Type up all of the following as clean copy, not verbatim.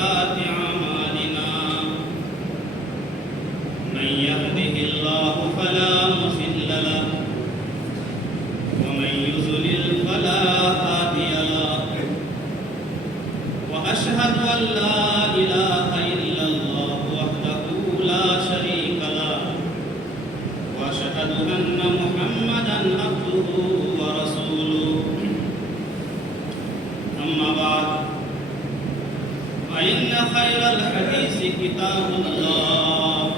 سيئات أعمالنا من يهده الله فلا مضل له ومن يضلل فلا هادي له وأشهد أن لا إله إلا الله وحده لا شريك له وأشهد أن محمدا عبده ورسوله أما بعد فإن خير الحديث كتاب الله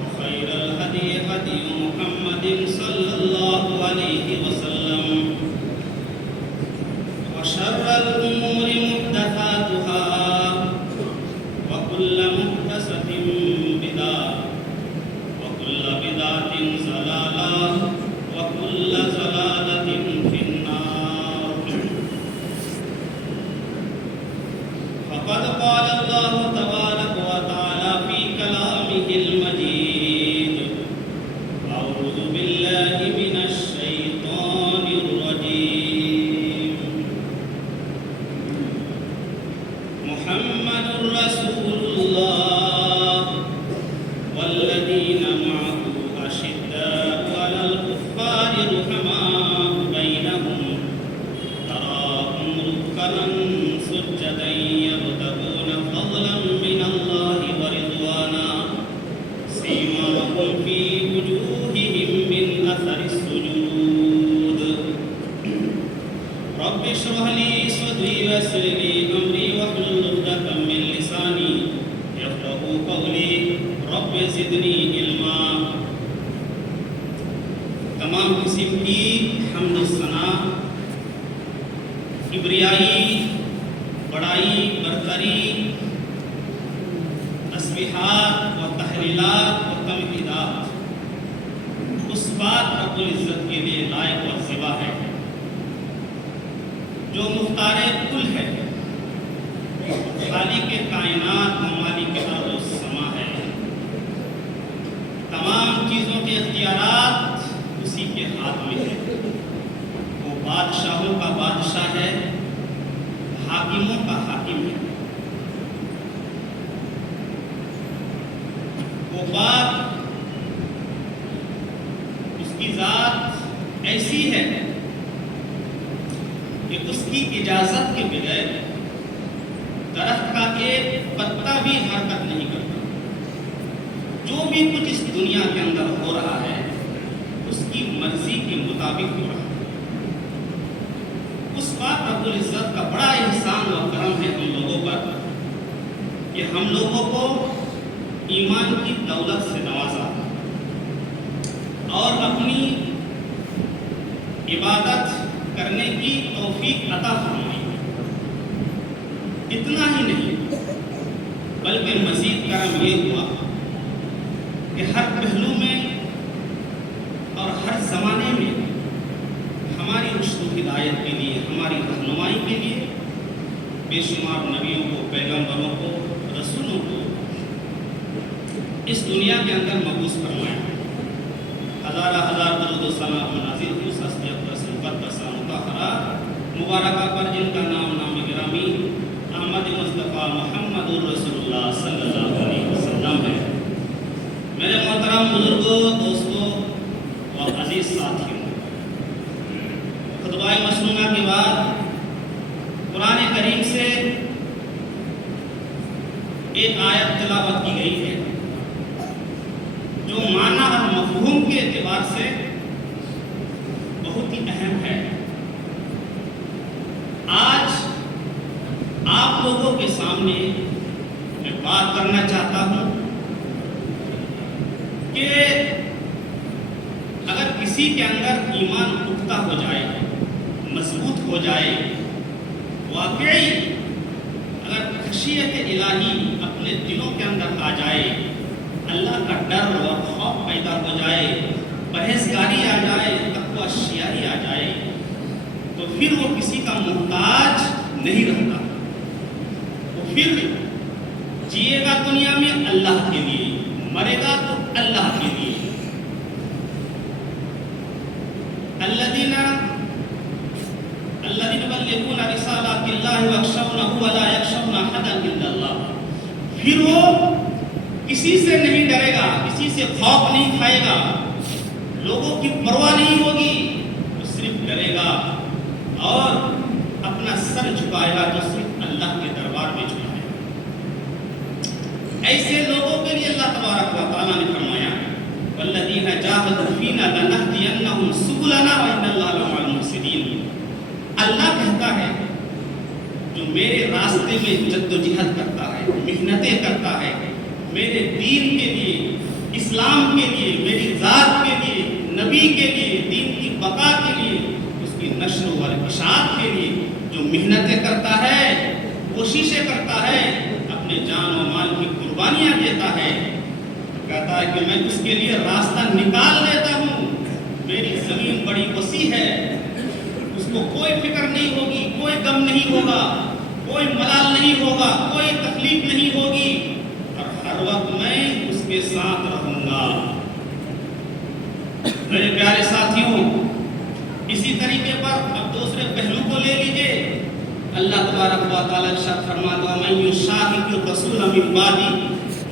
وخير الهدي هدي محمد صلى الله عليه وسلم وشر الأمور محدثاتها وكل محدثة بدعة وكل بدعة ضلالة وكل ضلالة في النار. فقد قال الله تبارك وتعالى في كلامه المجيد: أعوذ بالله من الشيطان الرجيم. محمد رسول الله والذين معه أشداء على الكفار رحماء بينهم تراهم ركعا سجدا يبتغون فضلا من الله ورضوانا سيماهم في وجوههم من أثر السجود. رب اشرح لي صدري ويسر لي أمري واحلل عقدة من لساني يفقهوا قولي رب زدنی علما. تمام قسم کی حمد و ثنا، کبریائی، بڑائی، برتری، تسبیحات و تحلیلات و تمجیدات اس بات رب العزت کے لیے لائق اور زیبا ہے جو مختار کل ہے، خالق کائنات و مالک ارض و سما ہے. تمام چیزوں کے اختیارات اسی کے ہاتھ میں ہیں. وہ بادشاہوں کا بادشاہ ہے، حاکموں کا حاکم ہے. وہ بات، اس کی ذات ایسی ہے کہ اس کی اجازت کے بغیر درخت کا ایک پتا بھی حرکت نہیں کرتا. جو بھی کچھ اس دنیا کے اندر ہو رہا ہے اس کی مرضی کے مطابق ہو رہا ہے. اس بات رب العزت کا بڑا احسان و کرم ہے ہم لوگوں پر کہ ہم لوگوں کو ایمان کی دولت سے نوازا اور اپنی عبادت کرنے کی توفیق عطا فرمائی. اتنا ہی نہیں بلکہ مزید کرم یہ ہوا کہ ہر پہلو میں اور ہر زمانے میں ہماری رشد و ہدایت کے لیے، ہماری رہنمائی کے لیے بے شمار نبیوں کو، پیغمبروں کو، رسولوں کو اس دنیا کے اندر مبعوث فرمایا. ہزارہ ہزار درود و ثنا منازل اس ہستی اقدس مقدس مطہرہ مبارکہ پر جن کا نام گرامی احمد مصطفیٰ محمد الرسول اللہ صلی اللہ علیہ وسلم ہے. میرے محترم بزرگوں، دوستوں اور عزیز ساتھیوں، خطبہ مسنونہ کے بعد قرآن کریم سے ایک آیت تلاوت کی گئی ہے جو معنی اور مفہوم کے اعتبار سے بہت ہی اہم ہے. آج آپ لوگوں کے سامنے میں بات کرنا چاہتا ہوں کہ اگر کسی کے اندر ایمان پختہ ہو جائے، مضبوط ہو جائے، واقعی اگر خشیت الہی اپنے دلوں کے اندر آ جائے، اللہ کا ڈر اور خوف پیدا ہو جائے، پرہیزگاری آ جائے، تقوی شیاری آ جائے، تو پھر وہ کسی کا محتاج نہیں رہتا. وہ پھر جیے گا دنیا میں اللہ کے لیے، مرے گا تو اللہ کے لیے. الذين يبلغون رسالات الله ويخشونه ولا يخشون أحدا عند اللہ. پھر وہ کسی سے نہیں ڈرے گا, کسی سے خوف نہیں کھائے گا, لوگوں کی پرواہ نہیں ہوگی, وہ صرف ڈرے گا اور اپنا سر جھکائے گا تو صرف اللہ کے دربار میں جھکائے گا. ایسے لوگوں کے لیے اللہ تبارک و تعالیٰ نے فرمایا والذین جاہدوا فینا لنہدینہم سبلنا وان اللہ لمع المحسنین. اللہ کہتا ہے جو میرے راستے میں جدوجہد کرتا ہے, محنتیں کرتا ہے, میرے دین کے لیے, اسلام کے لیے, میری ذات کے لیے, نبی کے لیے, دین کی بقا کے لیے, اس کی نشر و اشاعت کے لیے جو محنتیں کرتا ہے, کوششیں کرتا ہے, اپنے جان و مال کی قربانیاں دیتا ہے, کہتا ہے کہ میں اس کے لیے راستہ نکال دیتا ہوں. میری زمین بڑی وسیع ہے, اس کو کوئی فکر نہیں ہوگی, کوئی غم نہیں ہوگا, کوئی ملال نہیں ہوگا, کوئی تکلیف نہیں ہوگی, اور ہر وقت میں اس کے ساتھ رہوں گا. میرے پیارے ساتھیوں, اسی طریقے پر اب دوسرے پہلو کو لے لیجئے. اللہ تبارک و تعالیٰ ارشاد فرماتا ہے من یشاقق الرسول من بعد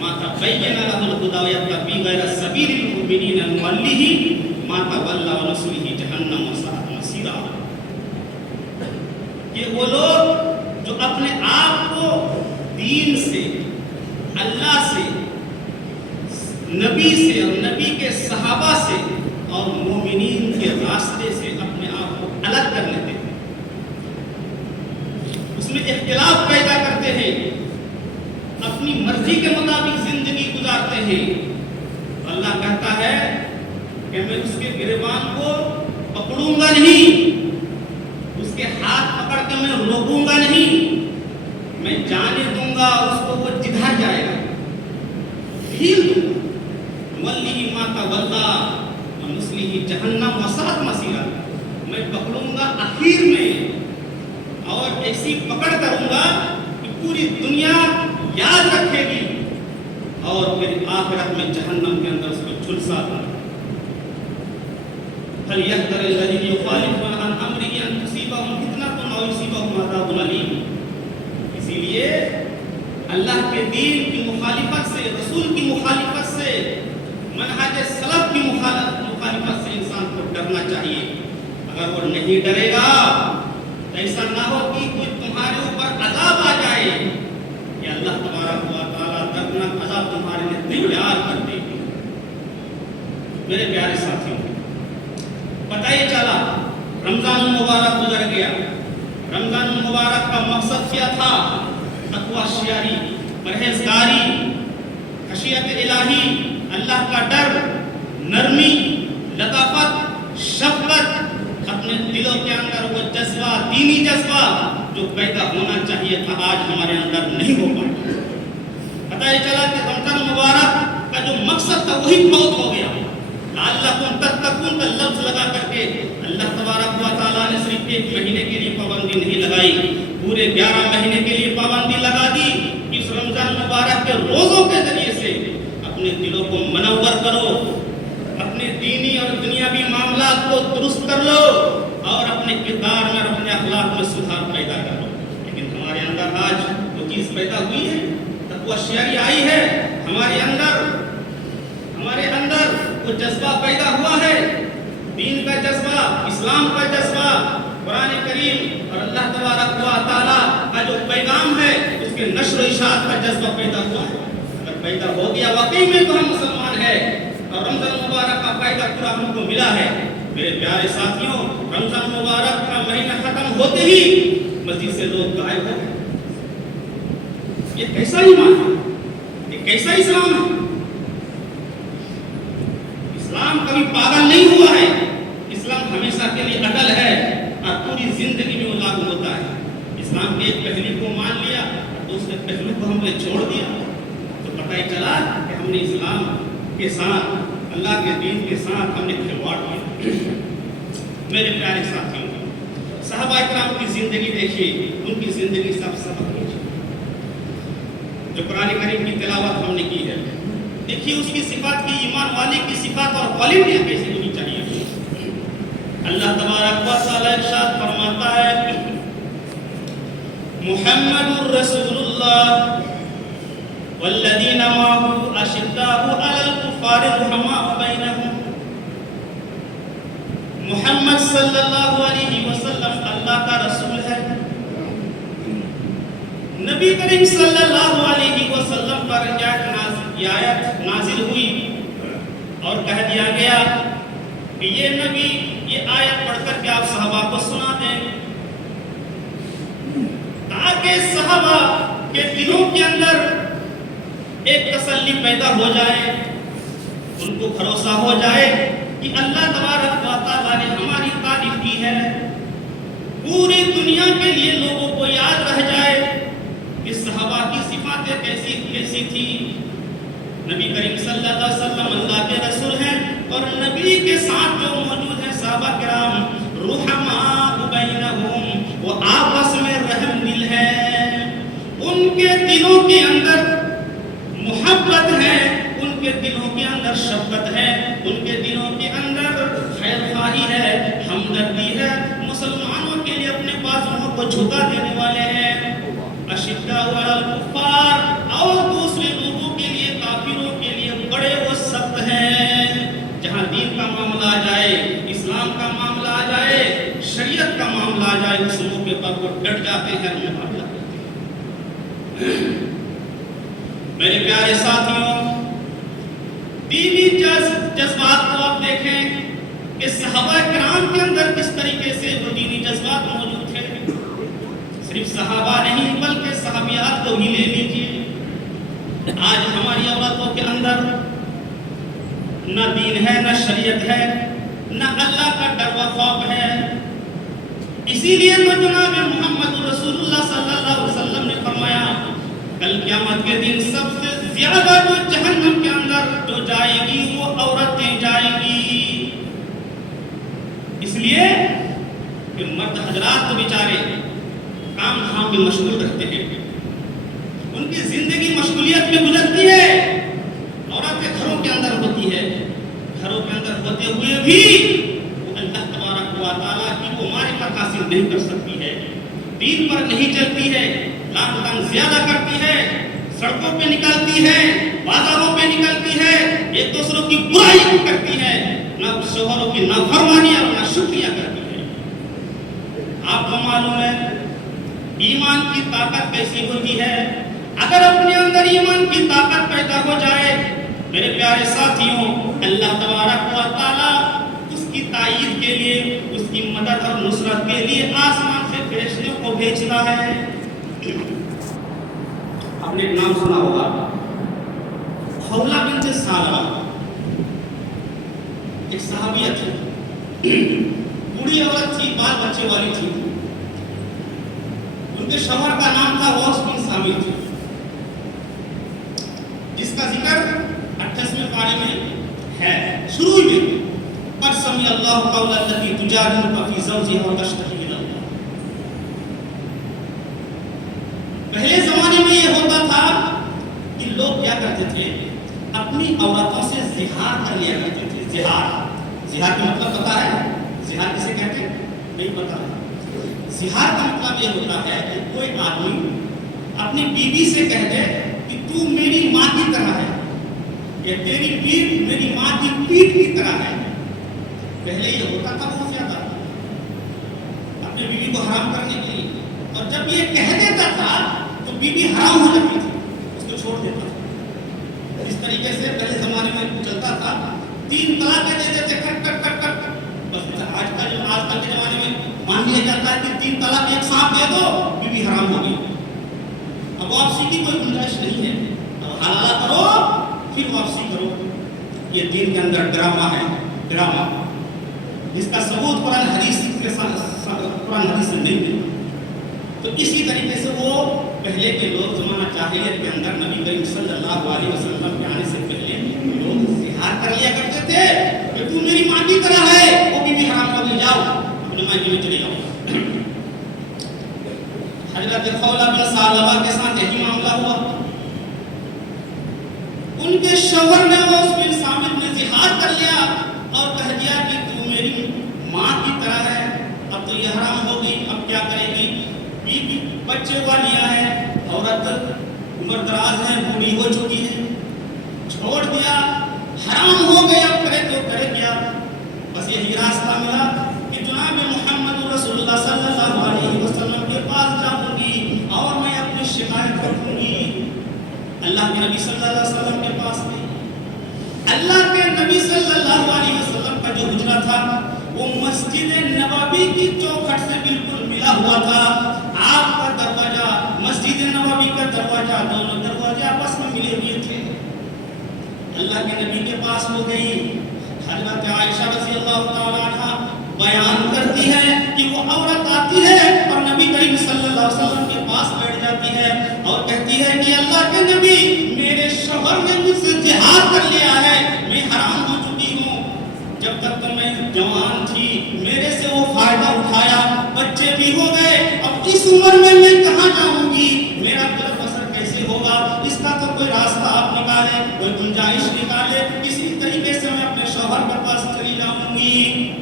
ما تبین له الهدى ويتبع غیر سبیل المؤمنین نولہ ما تولى ونصلہ جہنم وساءت مصیرا. کہ وہ لوگ جو اپنے آپ کو دین سے, اللہ سے, نبی سے اور نبی کے صحابہ سے اور مومنین کے راستے سے اپنے آپ کو الگ کر لیتے ہیں, اس میں اختلاف پیدا کرتے ہیں, اپنی مرضی کے مطابق زندگی گزارتے ہیں, اللہ کہتا ہے کہ میں اس کے گریبان کو پکڑوں گا نہیں, اس کے ہاتھ پکڑ کے میں روکوں گا نہیں, میں جانے دوں گا اس کو, وہ جدھر جائے گا ڈھیل دوں گا. وَلِّهِ مَا تَوَلَّى وَنُصْلِهِ جَهَنَّمَ وَسَاءَتْ مَصِيرًا. میں پکڑوں گا آخر میں اور ایسی پکڑ کروں گا کہ پوری دنیا یاد رکھے گی, اور پھر آخرت میں جہنم کے اندر اس کو جھلسا دوں گا. فَلْيَحْذَرِ الَّذِينَ يُخَالِفُونَ عَنْ أَمْرِهِ أَن تُصِيبَهُمْ فِتْنَةٌ أَوْ يُصِيبَهُمْ عَذَابٌ أَلِيمٌ. اسی لیے اللہ کے دین کی مخالفت سے, رسول کی مخالفت سے, منہج سلف کی مخالفت سے انسان کو ڈرنا چاہیے. اگر وہ نہیں ڈرے گا تو ایسا نہ ہو کہ کوئی تمہارے اوپر عذاب آ جائے, یا اللہ تبارک و تعالیٰ دردناک عذاب تمہارے لیے تیار کر دے گی. میرے پیارے ساتھیوں, پتہ یہ چلا رمضان المبارک گزر گیا. رمضان المبارک کا مقصد کیا تھا؟ تقویٰ شیاری, پرہیزگاری, خشیت الہی, اللہ کا ڈر, نرمی, لطافت, شفقت, اپنے دلوں کے اندر وہ جذبہ, دینی جذبہ جو پیدا ہونا چاہیے تھا آج ہمارے اندر نہیں ہو پایا. پتہ یہ چلا کہ رمضان مبارک کا جو مقصد تھا وہی فوت ہو گیا. لعلکم تتقون کا لفظ لگا کر کے اللہ تبارک و تعالیٰ نے صرف ایک مہینے کے لیے پابندی نہیں لگائی, پورے 11 مہینے کے لیے پابندی لگا دی. اس رمضان مبارک کے روزوں کے ذریعے سے اپنے دلوں کو منور کرو, اپنے دینی اور دنیاوی معاملات کو درست کر لو, اور اپنے کردار میں اور اپنے اخلاق میں سدھار پیدا کرو. لیکن ہمارے اندر آج وہ چیز پیدا ہوئی ہے, تقویٰ شیاری آئی ہے ہمارے اندر وہ جذبہ پیدا ہوا ہے, دین کا جذبہ, اسلام کا جذبہ, قرآن کریم اور اللہ تبارک و تعالیٰ کا جو پیغام ہے اس کے نشر و اشاعت کا جذبہ پیدا ہوا ہے. اگر پیدا ہو گیا واقعی میں تو ہم مسلمان ہیں اور رمضان مبارک کا فائدہ پورا ہم کو ملا ہے. میرے پیارے ساتھیوں, رمضان مبارک کا مہینہ ختم ہوتے ہی مسجد سے لوگ غائب ہو گئے. یہ کیسا ایمان ہے, یہ کیسا اسلام ہے؟ اسلام کبھی پاگل نہیں ہوا ہے, اسلام ہمیشہ کے لیے اٹل ہے اور پوری زندگی میں وہ لاگو ہوتا ہے. اسلام کے ایک پہلو کو مان لیا اور دوسرے پہلو کو ہم نے چھوڑ دیا تو پتہ ہی چلا کہ ہم نے اسلام کے ساتھ, اللہ کے دین کے ساتھ ہم نے کھلواڑ کیا. میرے پیارے ساتھیوں, صحابہ کرام کی زندگی دیکھیے, ان کی زندگی سب سبق دیکھیے. جو قرآن کریم کی تلاوت ہم نے کی ہے, دیکھیے اس کی صفات کی, ایمان والے کی صفات اور کوالٹیاں کیسی ہونی چاہیے. اللہ تبارک و تعالیٰ ارشاد فرماتا ہے محمد رسول اللہ والذین معه اشداء علی الکفار رحماء بینہم. محمد صلی اللہ علیہ وسلم اللہ کا رسول ہے. نبی کریم صلی اللہ علیہ وسلم پر یہ آیت نازل ہوئی اور کہہ دیا گیا کہ یہ نبی یہ آیت پڑھ کر کے آپ صحابہ کو سنا دیں تاکہ صحابہ کے دلوں کے اندر ایک تسلی پیدا ہو جائے, ان کو بھروسہ ہو جائے کہ اللہ تبارک و تعالیٰ نے ہماری تعریف کی ہے. پوری دنیا کے لیے لوگوں کو یاد رہ جائے کہ صحابہ کی صفاتیں کیسی تھی. نبی کریم صلی اللہ علیہ وسلم اللہ کے رسول ہیں اور نبی کے ساتھ جو موجود ہیں صحابہ کرام رحماء بینہم, وہ آپس میں رحم دل ہیں. ان کے دلوں کے اندر محبت ہے, ان کے دلوں کے اندر شفقت ہے, ان کے دلوں کے اندر خیر خواہی ہے, ہمدردی ہے. مسلمانوں کے لیے اپنے بازوؤں کو جھکا دینے والے ہیں. اشداء علی الکفار, اور دوسرے لوگوں کے لیے کافروں کے لیے بڑے وہ سخت ہیں. جہاں دین کا معاملہ آ جائے, اسلام کا معاملہ آ جائے, شریعت کا معاملہ آ جائے, اس موقع پر وہ ڈٹ جاتے ہیں, مقابلہ کرتے ہیں. میرے پیارے ساتھیوں, دینی جذبات کو آپ دیکھیں کہ صحابہ کرام کے اندر کس طریقے سے وہ دینی جذبات موجود تھے. صرف صحابہ نہیں بلکہ صحابیات کو بھی لے لیجیے. آج ہماری عورتوں کے اندر نہ دین ہے, نہ شریعت ہے, نہ اللہ کا ڈر و خوف ہے. اسی لیے تو جناب محمد رسول اللہ صلی اللہ علیہ وسلم نے فرمایا کل قیامت کے دن سب سے زیادہ جو جہنم کے اندر جو جائے گی وہ عورتیں جائیں گی. اس لیے کہ مرد حضرات تو بیچارے کام دھام میں مشغول رہتے ہیں, ان کی زندگی مشغولیت میں گزرتی ہے. عورتیں گھروں کے اندر ہوتی ہے, گھروں کے اندر ہوتے ہوئے بھی وہ اللہ تبارک و تعالیٰ کی وہ معرفت حاصل نہیں کر سکتی ہے, دین پر نہیں چلتی ہے, لان تان زیادہ کرتی ہے, سڑکوں پہ نکلتی ہے, بازاروں پہ نکلتی ہے, ایک دوسروں کی برائی کرتی ہے, نہ شوہروں کی نافرمانی اور نہ شکریہ کرتی ہے. آپ کو معلوم ہے ایمان کی طاقت کیسی ہوتی ہے. اگر اپنے اندر ایمان کی طاقت پیدا ہو جائے میرے پیارے ساتھیوں, اللہ تبارک و تعالیٰ اس کی تائید کے لیے, اس کی مدد اور نصرت کے لیے آسمان سے فرشتوں کو بھیجتا ہے. آپ نے ایک نام سنا ہوگا خولہ بنت سالبہ, ایک صحابیہ تھی, بوڑھی عورت تھی, بال بچے والی تھی. ان کے شوہر کا نام تھا اوس بن ثابت, جس کا ذکر 28ویں پارے میں ہے. شروع میں قد سمع اللہ قول التی تجادلک فی زوجها وتشتکی الی اللہ. پہلے زمانے میں یہ ہوتا تھا کہ لوگ کیا کرتے تھے, اپنی عورتوں سے زہار کر لیا کرتے تھے. زہار کا مطلب پتا ہے؟ زہار کسے کہتے ہیں نہیں پتا. زہار کا مطلب یہ ہوتا ہے کہ کوئی آدمی اپنی بیوی سے کہہ دے کہ تو میری ماں کی طرح ہے, یا تیری پیٹھ میری ماں کی پیٹھ کی طرح ہے. پہلے یہ ہوتا تھا بہت زیادہ اپنی بیوی کو حرام کرنے کے لیے, اور جب یہ کہہ دیتا تھا تو بیوی حرام ہو جاتی تھی, اس کو چھوڑ دیتا تھا. اس طریقے سے پہلے زمانے میں چلتا تھا. 3 طلاق دے دیتے کٹ کٹ کٹ کٹ. بس آج کل کے زمانے میں مان لیا جاتا ہے کہ 3 طلاق ایک ساتھ دے دو, بیوی حرام ہو گئی. اب واپسی کی کوئی گنجائش نہیں ہے. اب حلال کرو پھر واپسی کرو. یہ دین کے اندر ڈرامہ ہے, ڈرامہ. اس کا ثبوت قرآن حدیث میں نہیں ملتا. تو اسی طریقے سے وہ پہلے کے لوگ زمانہ جاہلیت کے اندر نبی کریم صلی اللہ علیہ وسلم کے آنے سے پہلے لوگ زہار کر لیا کرتے تھے کہ تو میری ماں کی طرح ہے, وہ بھی حرام کر لے جاؤ, اپنے مائکے میں چلے جاؤ. حضرت خولہ بن ثعلبہ کے ساتھ یہی معاملہ ہوا. ان کے شوہر نے اوس بن ثابت نے زہار کر لیا اور کہہ دیا کہ تو میری ماں کی طرح ہے, اب تو یہ حرام ہوگی, اب کیا کرے گی. بیوی بچے والیاں ہیں، عورت عمر دراز ہے، بوڑھی ہو چکی ہے، چھوڑ دیا، حرام ہو گیا، کرے تو کرے کیا؟ بس یہی راستہ ملا کہ جناب محمد رسول اللہ صلی اللہ علیہ وسلم کے پاس جاؤں گی اور میں اپنی شکایت رکھوں گی۔ اللہ کے نبی صلی اللہ علیہ وسلم کے پاس گئی۔ اللہ کے نبی صلی اللہ علیہ وسلم کا جو حجرہ تھا وہ مسجد نبوی کی چوکھٹ سے بالکل ملا ہوا تھا۔ آپ کا دروازہ، مسجد نبوی کا دروازہ، دونوں دروازے آپس میں ملے ہوئے تھے۔ اللہ کے نبی کے پاس ہو گئی۔ حضرت عائشہ رضی اللہ تعالیٰ عنہ بیان کرتی ہے کہ وہ عورت آتی ہے اور نبی کریم صلی اللہ علیہ وسلم کے پاس بیٹھ جاتی ہے اور کہتی ہے کہ اللہ کے نبی، میرے شوہر نے مجھ سے جہاد کر لیا ہے، میں حرام ہو چکی ہوں، جب تک تو میں جوان تھی میرے سے وہ فائدہ اٹھایا، بچے بھی ہو گئے، اب اس عمر میں کہاں جاؤں گی، میرا گزر بسر کیسے ہوگا؟ اس کا تو کوئی راستہ آپ نکالے، کوئی گنجائش نکالے، کسی طریقے سے میں اپنے شوہر کے پاس چلی جاؤں گی۔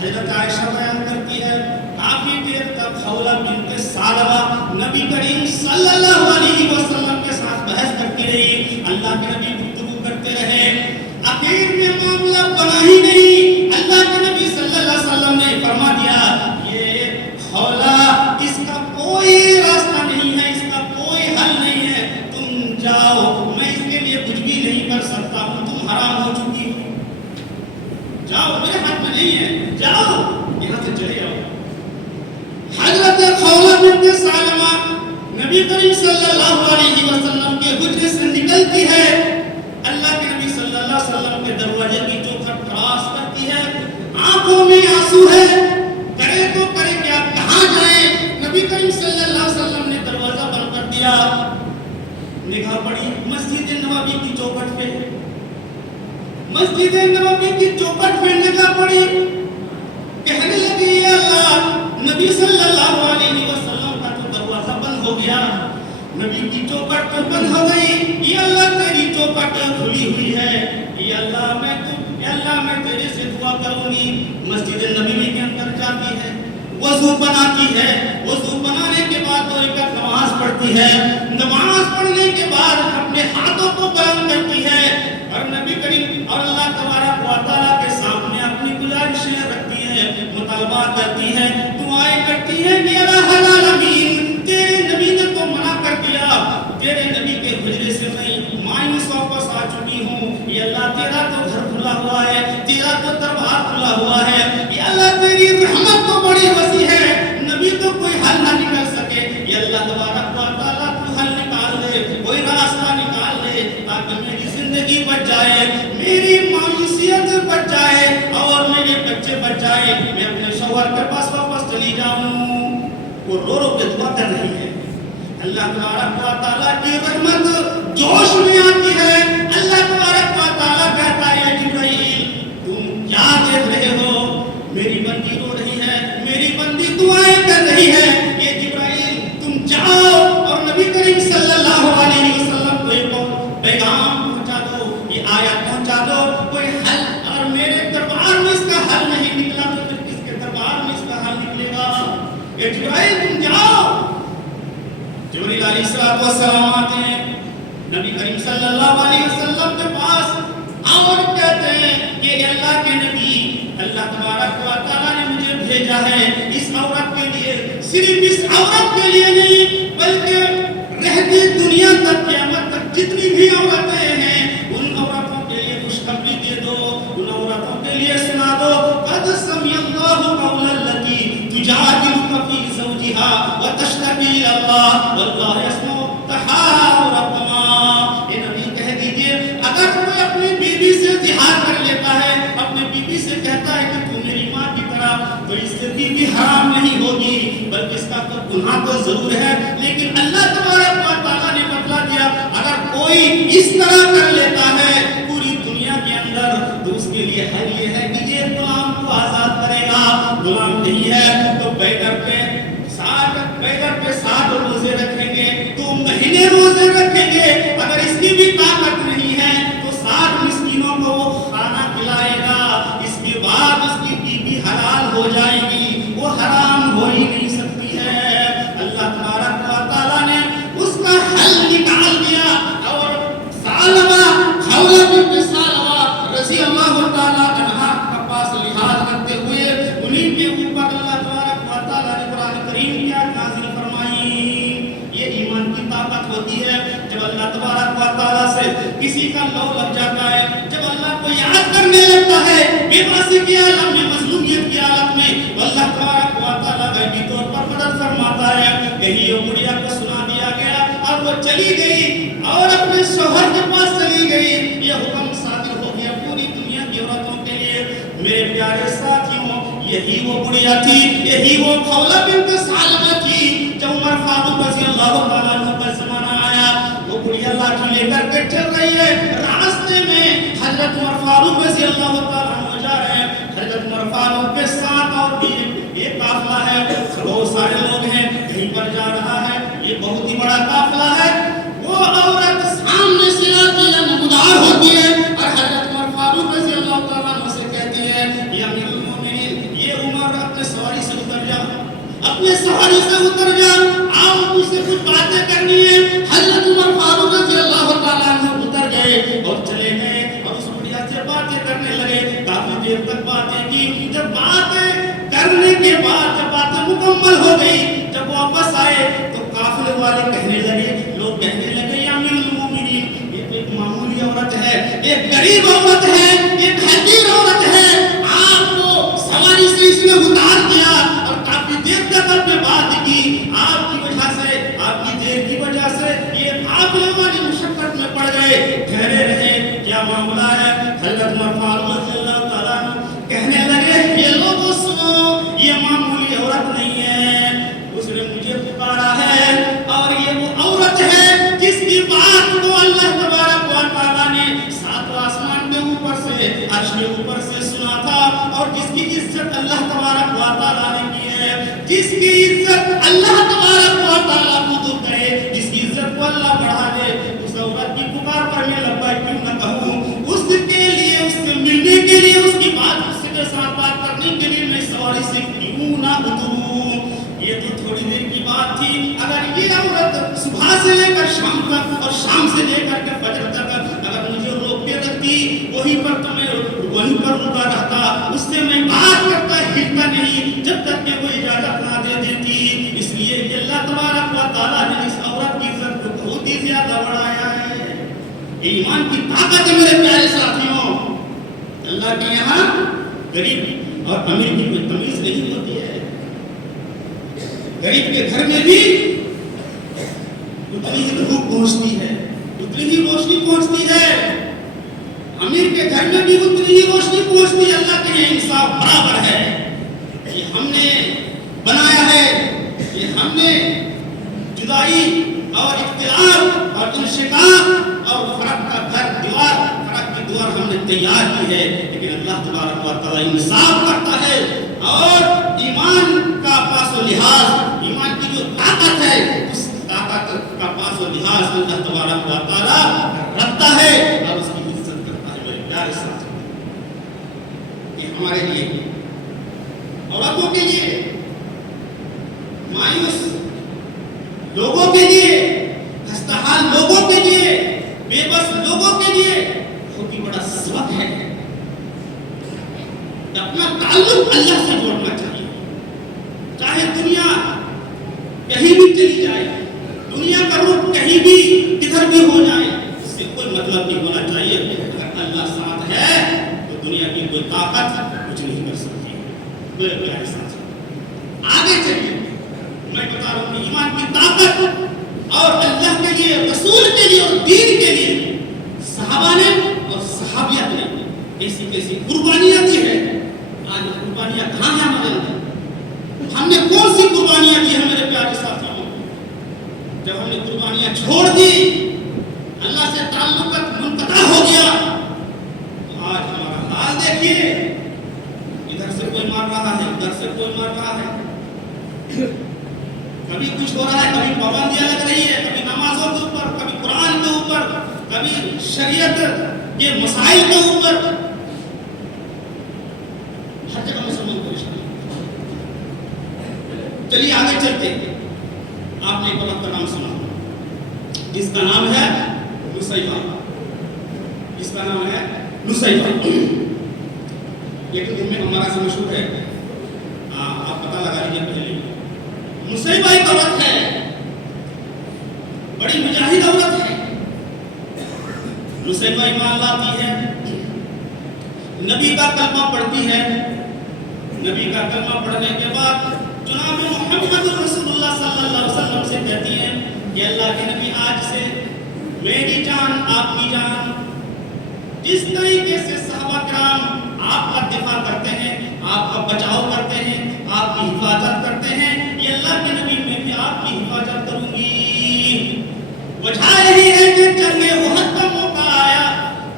حضرت عائشہ بیان کرتی ہے کافی دیر تک خولہ بنت ثعلبہ نبی کریم صلی اللہ علیہ وسلم کے ساتھ بحث کرتی رہی، اللہ کے نبی گفتگو کرتے رہے، آخر میں معاملہ بنا ہی نہیں۔ اللہ کے نبی صلی اللہ علیہ وسلم نے فرما دیا یہ خولہ، اس کا کوئی راستہ نہیں ہے، اس کا کوئی حل نہیں ہے، تم جاؤ، میں اس کے لیے کچھ بھی نہیں کر سکتا ہوں، تم حرام ہو چکی ہو، جاؤ، میرے ہاتھ میں نہیں ہے، جاؤ یہاں سے چلے جاؤ۔ حضرت خولہ بنت ثعلبہ نبی کریم صلی اللہ علیہ وسلم کے حجرے سے نکلتی ہے، اللہ کے نبی صلی اللہ علیہ وسلم کے دروازے کی چوکھٹ کراس کرتی ہے، آنکھوں میں آنسو ہے، کرے تو کرے کیا، کہاں جائیں؟ نبی کریم صلی اللہ علیہ وسلم نے دروازہ بند کر دیا، نگاہ پڑی مسجد نبوی کی چوکھٹ پہ، مسجد نبوی کی چوکھٹ پہ نگاہ پڑی، کہنے لگی یا اللہ، نبی صلی اللہ علیہ وسلم کا تو دروازہ بند ہو گیا، نبی کی چوکھٹ تو بند ہو گئی، یا اللہ تیری چوکھٹ کھلی ہوئی ہے، یا اللہ میں تیرے سے دعا کروں گی۔ مسجد نبوی کے اندر جاتی ہے، وضو بناتی ہے، وضو بنانے کے بعد دو رکعت نماز پڑھتی ہے، نماز پڑھنے کے بعد اپنے ہاتھوں کو بلند کرتی ہے اور نبی کریم اور اللہ تبارک و تعالیٰ کے سامنے اپنی گزارشیں رکھتی ہے، مطالبات کرتی ہے، دعائیں کرتی ہے کہ الہ العالمین، تیرے نبی نے تو منع کر دیا، تیرے نبی کے حجرے سے میں مایوس واپس آ چکی ہوں، یہ اللہ تیرا تو گھر کھلا ہوا ہے، تیرا تو دربار کھلا ہوا ہے، یہ اللہ تیری رحمت تو بڑی وسیع ہے، نبی تو کوئی حل نہ نکل سکے، یہ اللہ تبارک و تعالیٰ تو حل نکال دے، کوئی راستہ نکال دے تاکہ میری زندگی بچ جائے، میری مایوسیت بچ جائے اور میرے بچے بچ جائے، میں اپنے شوہر کے پاس واپس چلی جاؤں۔ وہ رو رو کے دعا کر رہی ہے، اللہ تبارک و تعالیٰ کی رحمت جوش میں آتی ہے، اللہ تبارک و تعالیٰ کہتا ہے جبرائیل تم کیا دیکھ رہے ہو، میری بندی رو رہی ہے، میری بندی دعائیں کر رہی ہے، یہ جبرائیل تم جاؤ اور نبی کریم صلی اللہ علیہ وسلم کو ایک پیغام پہنچا دو، یہ آیت پہنچا دو، کوئی حل، اور میرے دربار میں اس کا حل نہیں نکلا تو پھر کس کے دربار میں اس کا حل نکلے گا؟ یہ جبرائیل تم جاؤ۔ جبرائیل علیہ السلام آتے ہیں نبی کریم صلی اللہ علیہ وسلم کے پاس اور کہتے ہیں کہ اللہ کے نبی، اللہ تبارک و تعالیٰ نے مجھے بھیجا ہے اس عورت کے لیے، صرف اس عورت کے لیے نہیں بلکہ رہتی دنیا تک قیامت تک جتنی بھی عورتیں ہیں ان عورتوں کے لیے خوشخبری دے دو، ان عورتوں کے لیے سنا دو، قد سمع اللہ قول التی تجادلک فی زوجہا وتشتکی الی اللہ واللہ یسمع تحاورکما۔ اے نبی کہہ دیجئے اگر کوئی اپنی بیوی سے جہاد کر لیتا ہے، اپنی بیوی سے کہتا ہے کہ تو میری ماں کی طرح، تو اس سے بیوی حرام نہیں ہوگی بلکہ اس کا تو گناہ تو ضرور ہے، لیکن اللہ تبارک و تعالیٰ نے بتلا دیا اگر کوئی اس طرح کر لیتا ہے پوری دنیا کے اندر تو اس کے لیے حل یہ ہے کہ یہ غلام کو آزاد کرے گا، غلام نہیں ہے تو بیدر پہ 60 روزے رکھیں گے، 2 مہینے روزے رکھیں گے، اگر اس کی بھی طاقت نہیں ہے تو 60 مسکینوں کو وہ کھانا کھلائے گا، اس کے بعد اس کی بیوی حلال ہو جائے گی، وہ حرام ہو ہی نہیں سکتی ہے۔ ہوتی ہے جب اللہ تبارک و تعالیٰ سے کسی کا لو لگ جاتا ہے، جب اللہ کو یاد کرنے لگتا ہے بے بسی کی عالم میں، مظلومیت کی عالم میں، اللہ تبارک و تعالیٰ غیبی طور پر مدد فرماتا ہے۔ یہی وہ بڑھیا کو سنا دیا گیا اور وہ چلی گئی اور اپنے شوہر کے پاس چلی گئی، یہ حکم صادر ہو گیا پوری دنیا کی عورتوں کے لیے۔ میرے پیارے ساتھیوں، یہی وہ بڑھیا تھی، یہی وہ خولہ بنت ثعلبہ تھی جو عمر فاروق رضی اللہ تعالیٰ عنہ کا زمانہ آیا، وہ بڑھیا لاٹھی لے کر کے چل رہی ہے، راستے میں حضرت عمر فاروق رضی اللہ تعالیٰ عنہ جا رہے ہیں، حضرت عمر فاروق کے ساتھ اور بھی ایک قافلہ ہے، بہت سارے لوگ ہیں، کہیں پر جا رہا ہے، یہ بہت ہی بڑا قافلہ ہے۔ وہ عورت سامنے سے آتی ہے، نمودار ہوتی ہے اور حضرت عمر فاروق رضی اللہ تعالیٰ عنہ سے کہتی ہے یا امیر المومنین، یہ عمر اپنے سواری سے اتر جا، اپنے سواری سے اتر جا، آؤ مجھ سے کچھ باتیں کرنی ہے۔ حضرت عمر فاروق رضی اللہ تعالیٰ عنہ اتر گئے اور چلے گئے اور اس بڑھیا سے باتیں کرنے لگے، کافی دیر تک باتیں کی۔ جب باتیں کرنے کے بعد جب باتیں مکمل ہو گئی، جب واپس آئے تو قافلے والے کہنے لگے، لوگ کہنے لگے یا امیر المومنین، یہ تو ایک معمولی عورت ہے، ایک غریب عورت ہے، ایک حقیر عورت ہے، آپ کو سواری سے اس نے اتار دیا اور کافی دیر تک اپنے بات کی، آپ کی وجہ سے، آپ کی دیر کی وجہ سے یہ قافلے والی مشقت میں پڑ گئے، ٹھہرے رہے، کیا معاملہ ہے؟ حضرت عمر فاروق رضی اللہ تعالیٰ عنہ کہنے لگے یہ لوگوں سنو، یہ معمولی عورت نہیں ہے، اس نے مجھے پکارا ہے اور یہ وہ عورت ہے جس کی بات کو اللہ تبارک و تعالیٰ نے ساتواں آسمان کے اوپر سے، عرش کے اوپر سے سنا تھا، اور جس کی عزت اللہ تبارک و تعالیٰ نے کی ہے، جس کی عزت اللہ تبارک و تعالیٰ کو کرے، جس کی عزت کو اللہ بڑھا دے، اس عورت کی پکار پر میں لبیک کیوں نہ کہوں، اس کے لیے، اس سے ملنے کے لیے، اس کی بات، اس کے ساتھ بات کرنے کے لیے میں سواری سے کیوں نہ اتروں؟ یہ تو تھوڑی دیر کی بات تھی، اگر یہ عورت صبح سے لے کر شام تک اور شام سے لے کر کے فجر تک اگر مجھے روک کے رکھتی، وہیں پر تو میں وہیں پر رکا رہتا، اس سے میں بات کرتا ہلتا نہیں جب تک کہ وہ اجازت نہ دے دیتی۔ اس لیے کہ اللہ تبارک و تعالیٰ نے اس عورت کی عزت کو بہت ہی زیادہ بڑھایا ہے۔ ایمان کی طاقت ہے میرے پیارے ساتھیوں، اللہ کے یہاں غریب اور امیر کی کوئی تمیز نہیں ہوتی ہے، غریب کے گھر میں بھی اتنی ہی دھوپ پہنچتی ہے، اتنی ہی روشنی پہنچتی ہے، امیر کے گھر میں بھی اتنی ہی روشنی پہنچتی ہے۔ اللہ کے یہ انصاف برابر ہے، یہ ہم نے بنایا ہے، یہ ہم نے جدائی اور اختلاف اور انشقاق اور فرق کا گھر، فرق کی دیوار ہم نے تیار کی ہے، لیکن اللہ تبارک و تعالیٰ انصاف کرتا ہے اور ایمان کا پاس و لحاظ، ایمان کی جو طاقت ہے اس طاقت کا پاس و لحاظ اللہ تبارک و تعالیٰ رکھتا ہے اور اس کی عزت کرتا ہے۔ میرے پیارے ساتھ، یہ ہمارے لیے، عورتوں کے لیے، مایوس لوگوں کے لیے، خستہال لوگوں کے لیے، بے بس لوگوں کے لیے بہت ہی بڑا سبق ہے کہ اپنا تعلق اللہ سے جوڑنا چاہیے، چاہے دنیا کہیں بھی چلی جائے، دنیا کا رخ کہیں بھی کدھر بھی ہو جائے، اس سے کوئی مطلب نہیں ہونا چاہیے۔ اگر اللہ ساتھ ہے تو دنیا کی کوئی طاقت کچھ نہیں کر سکتی۔ میرے پیارے ساتھ آگے چلیے، میں بتا رہا ہوں کہ ایمان کی طاقت اور اللہ کے لیے، رسول کے لیے اور دین کے لیے صحابہ نے اور صحابیت نے کیسی کیسی قربانیاں دی ہے۔ آج قربانیاں کہاں ہیں ہمارے اندر؟ ہم نے کون سی قربانیاں دی ہیں میرے پیارے ساتھیوں؟ جب ہم نے قربانیاں چھوڑ دی، اللہ سے تعلق منقطع ہو گیا، تو آج ہمارا حال دیکھیے، ادھر سے کوئی مار رہا ہے، ادھر سے کوئی مار رہا ہے، کبھی کچھ ہو رہا ہے، کبھی پابندیاں لگ رہی ہے، کبھی نمازوں کے اوپر، کبھی قرآن کے اوپر، کبھی شریعت کے مسائل کے اوپر، ہر جگہ مسلمان پریشان۔ چلیے آگے چلتے ہیں۔ آپ نے ایک عورت کا نام سنا، جس کا نام ہے نصیبہ، جس کا نام ہے نصیبہ، لیکن ان میں ہمارا سے مشہور ہے، آپ پتہ لگا لیجیے پہلے۔ نصیبہ ایک عورت ہے، بڑی مجاہد نصیبہ ایمان لاتی ہے، نبی کا کلمہ پڑھتی ہے، نبی کا کلمہ پڑھنے کے بعد جناب محمد رسول اللہ صلی اللہ علیہ وسلم سے کہتی ہیں کہ اللہ کے نبی آج سے میری جان آپ کی جان، جس طریقے سے صحابہ کرام آپ کا دفاع کرتے ہیں، آپ کا بچاؤ کرتے ہیں، آپ کی حفاظت کرتے ہیں، یہ اللہ کے نبی میں بھی آپ کی حفاظت کروں گی۔ وجہ یہی ہے کہ جنگ احد کا موقع آیا،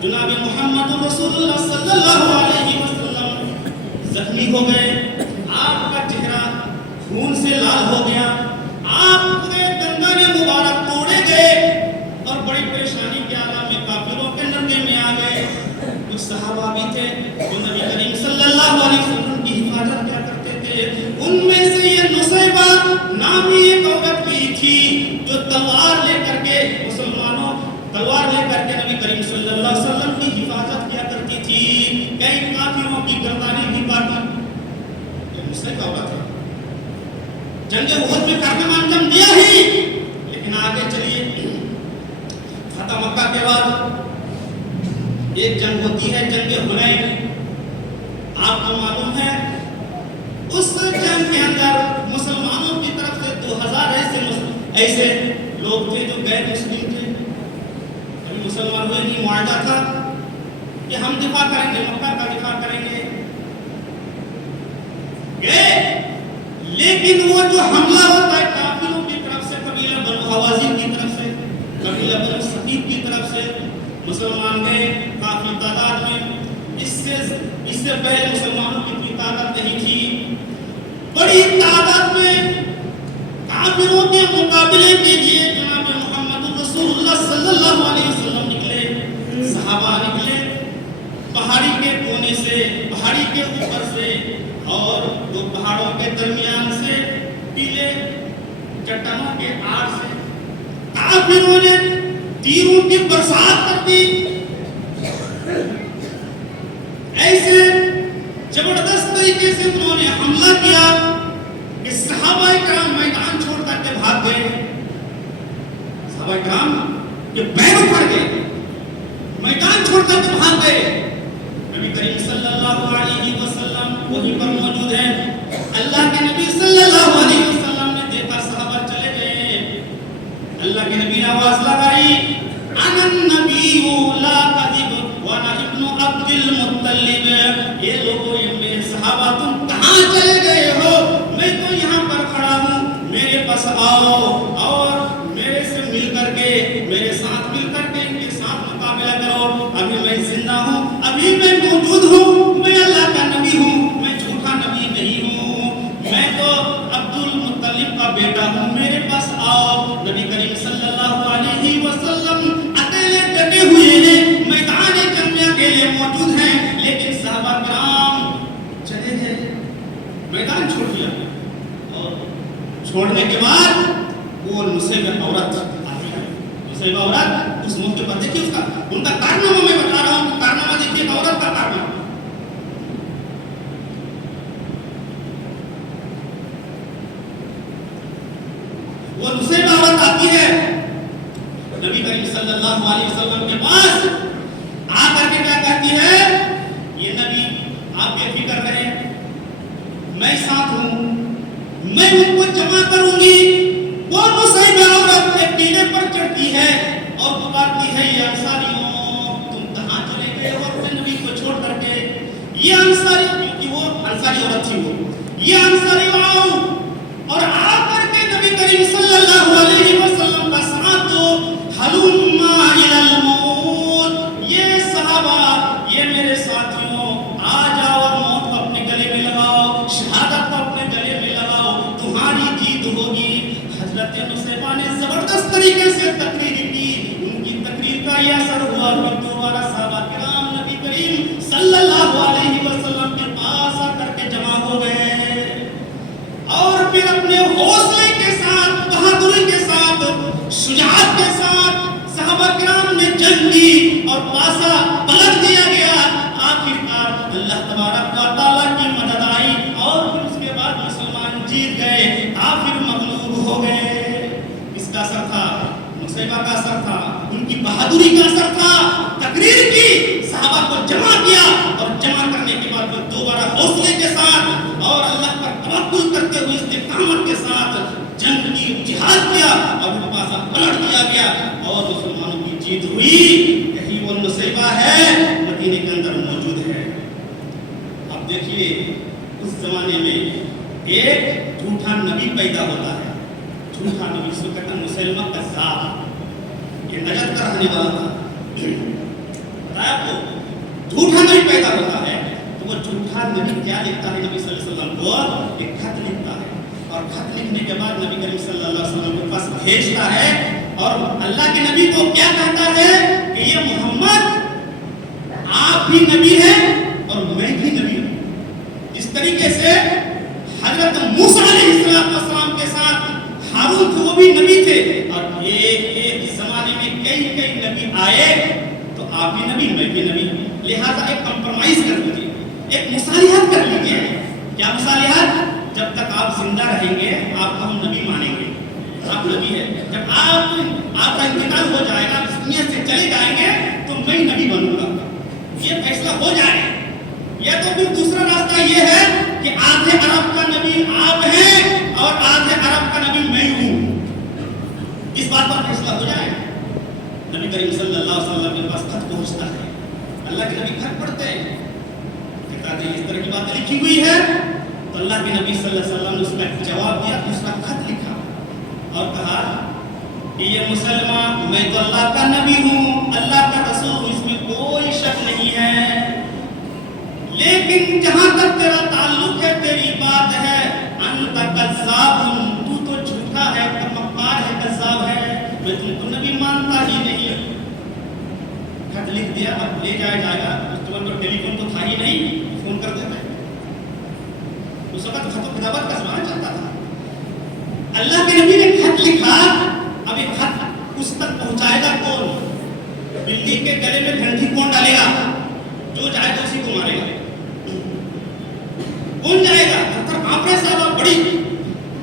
جناب محمد رسول اللہ صلی اللہ علیہ وسلم زخمی ہو گئے، آپ کا چہرہ خون سے لال ہو گیا، آپ کے دندانے مبارک توڑے گئے اور بڑی پریشانی کے عالم میں کافروں کے نردے میں آ گئے۔ کچھ صحابہ بھی تھے جو نبی کریم صلی اللہ علیہ وسلم کی حفاظت کیا کرتے تھے، ان میں سے یہ نصیبہ نامی ایک عورت بھی تھی جو تلوار لے کر کے مسلمانوں تلوار لے کر کے نبی کریم صلی اللہ علیہ وسلم کی حفاظت کیا کرتی تھی، کئی کافروں کی گردانیں بھی کاٹی۔ یہ نصیبہ عورت ہے، جنگ احد میں کارنامہ انجام دیا ہی، لیکن آگے چلیے فتح مکہ کے بعد ایک جنگ ہوتی ہے، جنگ حنین۔ آپ کو معلوم ہے اس جنگ کے اندر مسلمانوں کی طرف سے 2000 ایسے لوگ تھے جو غیر مسلم تھے، ابھی مسلمان ہوئے نہیں، معاہدہ تھا کہ ہم دفاع کریں گے، مکہ کا دفاع کریں گے، گئے، لیکن وہ جو حملہ ہوتا ہے کافروں کی طرف سے، قبیلہ بنو حوازن کی طرف سے، قبیلہ بنو ثقیف کی طرف سے مسلمان گئے کافی تعداد میں۔ اس سے پہلے مسلمانوں کی اتنی طاقت نہیں تھی، بڑی تعداد میں کافروں کے مقابلے کے لیے جناب محمد رسول اللہ صلی اللہ علیہ وسلم نکلے، صحابہ نکلے، پہاڑی کے کونے سے، پہاڑی کے اوپر سے اور دو پہاڑوں کے درمیان سے، ٹیلے چٹانوں کے آڑ سے کافروں نے تیروں کی برسات کر دی۔ ایسے زبردست طریقے سے انہوں نے حملہ کیا کہ صحابہ کرام میدان چھوڑ کر کے بھاگ گئے، صحابہ کرام کے پیر اکھڑ گئے، میدان چھوڑ کر کے بھاگ گئے۔ نبی کریم صلی اللہ علیہ وسلم وہیں پر موجود ہیں، اللہ کے نبی صلی اللہ علیہ وسلم نے دیکھا صحابہ چلے گئے، اللہ کے نبی نے آواز لگائی، انا النبی لا کذب وانا ابن عبد المطلب، یہ لوگوں یہ میرے صحابہ تم کہاں چلے گئے ہو، میں تو یہاں پر کھڑا ہوں، میرے پاس آؤ اور میرے سے مل کر کے، میرے ساتھ مل کر کے ان کے ساتھ مقابلہ کرو، ابھی میں زندہ ہوں، ابھی میں موجود ہوں، میں اللہ کا نبی ہوں، میں جھوٹا نبی نہیں ہوں، میں تو عبد المطلب کا بیٹا ہوں، میرے پاس آؤ۔ نبی کریم صلی اللہ علیہ وسلم اکیلے ڈٹے ہوئے ہیں، میدان جنگ میں اکیلے موجود ہیں، لیکن صحابہ کرام چلے گئے، میدان چھوڑ دیا، اور چھوڑنے کے بعد وہ نصیبہ عورت آتی ہے، نصیبہ عورت اس موقع پر دیکھیے اس کا ان کا کارنامہ میں بتا رہا ہوں، کارنامہ دیکھیے عورت کا کارنامہ۔ وہ نصیبہ عورت آتی ہے نبی کریم صلی اللہ علیہ وسلم کے پاس، آ کر کے کیا کہتی ہے، یہ نبی آپ بے فکر رہیں، میں ساتھ ہوں، میں ان کو جمع کروں گی۔ وہ نصیبہ عورت ایک ٹیلے پر چڑھتی ہے اور پکارتی ہے، یہ انصاریوں تم کہاں چلے گئے ہو اپنے نبی کو چھوڑ کر کے، یہ انصاری، کیونکہ وہ انصاری عورت تھی، وہ یہ انصاری آؤ، اور آ کر کے نبی کریم صلی اللہ علیہ وسلم کا ساتھ دو، حلما الی الموت، یہ صحابہ، یہ میرے ساتھیوں، آ جاؤ اور موت کو اپنے گلے میں لگاؤ، شہادت کو اپنے گلے میں لگاؤ، تمہاری جیت ہوگی۔ حضرت نصیبہ نے زبردست طریقے سے تقریر کی، ان کی تقریر کا یہ اثر ہوا کہ دوبارہ صحابہ کرام نبی کریم صلی اللہ علیہ وسلم کے پاس آ کر کے جمع ہو گئے، اور پھر اپنے حوصلے کے ساتھ، بہادری کے ساتھ، شجاعت کے ساتھ صحابہ کرام نے جنگ کی اور پاسا پلٹ دیا گیا۔ آخرکار اللہ تبارک و تعالیٰ کی مدد آئی اور پھر اس کے بعد مسلمان جیت گئے، کافر مغلوب ہو گئے۔ اس کا اثر تھا، نصیبہ کا اثر تھا، ان کی بہادری کا اثر تھا۔ تقریر کی، صحابہ کو جمع کیا اور جمع کرنے کے بعد وہ دوبارہ حوصلے کے ساتھ اور اللہ پر توکل کرتے ہوئے استقامت کے ساتھ جنگ کی، جہاد کیا اور مقاصد پلٹ دیا گیا اور مسلمانوں کی جیت ہوئی۔ یہی وہ نصیبہ ہے مدینے کے اندر موجود ہے۔ اب دیکھیے اس زمانے میں ایک جھوٹا نبی پیدا ہوتا ہے، جھوٹا نبی، اس کو کہتے ہیں مسلمہ کذاب، یہ نجد کا رہنے والا تھا۔ بتایا آپ کو جھوٹا نبی پیدا ہوتا ہے تو وہ جھوٹا نبی کیا لکھتا ہے؟ نبی صلی اللہ علیہ وسلم کو ایک خط لکھتا ہے اور خط لکھنے کے بعد نبی کریم صلی اللہ علیہ وسلم کے پاس بھیجتا ہے اور اللہ کے نبی کو کیا کہتا ہے کہ یہ محمد آپ بھی نبی ہیں اور میں بھی نبی ہوں۔ اس طریقے سے حضرت موسیٰ علیہ السلام کے ساتھ ہارون تھے، وہ بھی نبی تھے اور ایک زمانے میں کئی نبی آئے تو آپ بھی نبی میں بھی نبی، لہذا ایک کمپرومائز کر لیجیے، ایک مصالحت کر لیجیے۔ کیا مصالحت؟ جب تک آپ زندہ رہیں گے آپ کو ہم نبی مانیں گے، آپ نبی ہیں۔ جب آپ کا انتقال ہو جائے گا، اس دنیا سے چلے جائیں گے تو میں نبی بنوں گا، یہ فیصلہ ہو جائے۔ یا تو پھر دوسرا راستہ یہ ہے کہ آدھے عرب کا نبی آپ ہیں اور آدھے عرب کا نبی میں ہوں، اس بات پر فیصلہ ہو جائے۔ نبی کریم صلی اللہ علیہ وسلم کے پاس خط پہنچتا ہے، اللہ کے نبی خط پڑھتے ہیں، کہتے ہیں اس طرح کی باتیں لکھی ہوئی ہے تو اللہ کے نبی صلی اللہ علیہ وسلم نے اس کا جواب دیا، دوسرا خط لکھا اور کہا کہ یہ مسلمان، میں تو اللہ کا نبی ہوں، اللہ کا رسول ہوں، اس میں کوئی شک نہیں ہے، لیکن جہاں تک تیرا تعلق ہے، تیری بات ہے، انت کذاب، تو تو جھوٹا ہے، مکار ہے، کذاب ہے، میں تم کو نبی مانتا ہی نہیں۔ خط لکھ دیا، اب لے جایا جائے گا، اس وقت تو ٹیلی فون تو تھا ہی نہیں، فون کر دیتے، اس وقت خط و کتابت کا زمانہ چلتا تھا۔ اللہ کے نبی نے خط لکھا، اب یہ خط اس تک پہنچائے گا کون؟ بلی کے گلے میں گھنٹی کون ڈالے گا؟ جو جائے گا اسی کو مارے گا، کون جائے گا؟ آپ صاحب بڑی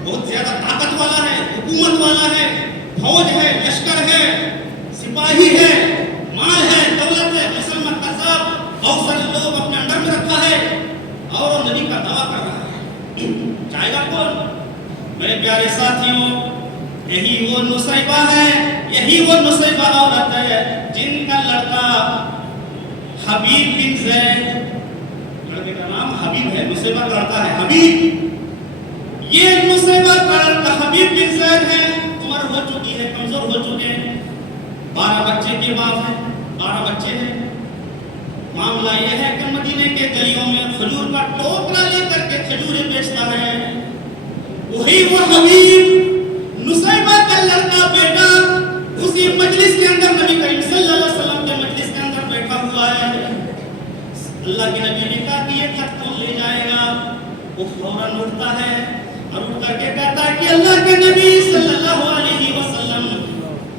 بہت زیادہ طاقت والا ہے، حکومت والا ہے، فوج ہے، لشکر ہے، سپاہی ہے، مال ہے، دولت ہے، مسلمان کذاب، بہت سارے لوگ اپنے انڈر میں رکھا ہے اور وہ نبی کا دعویٰ کر رہا ہے، جائے گا کون؟ میرے پیارے ساتھیوں، یہی وہ نصیبہ ہے، یہی وہ نصیبہ عورت ہے جن کا لڑکا حبیب بن زید، لڑکے کا نام حبیب ہے، نصیبہ کا لڑکا ہے حبیب، یہ نصیبہ کا لڑکا حبیب بن زید ہے، عمر ہو چکی ہے، کمزور ہو چکے ہیں، 12 بچے کے باپ ہیں، 12 بچے ہیں۔ معاملہ یہ ہے کہ مدینے کے گلیوں میں کھجور کا ٹوکرا لے کر کے کھجوریں بیچتا ہے، وہی وہ حبیب نصیبہ کا لڑکا بیٹا اسی مجلس کے اندر نبی کریم صلی اللہ علیہ وسلم کے مجلس کے اندر بیٹھا ہوا ہے۔ اللہ کے نبی نے کہا کہ یہ خط کون لے جائے گا؟ وہ فوراً اٹھتا ہے اور اٹھ کر کے کہتا ہے کہ اللہ کے نبی صلی اللہ علیہ وسلم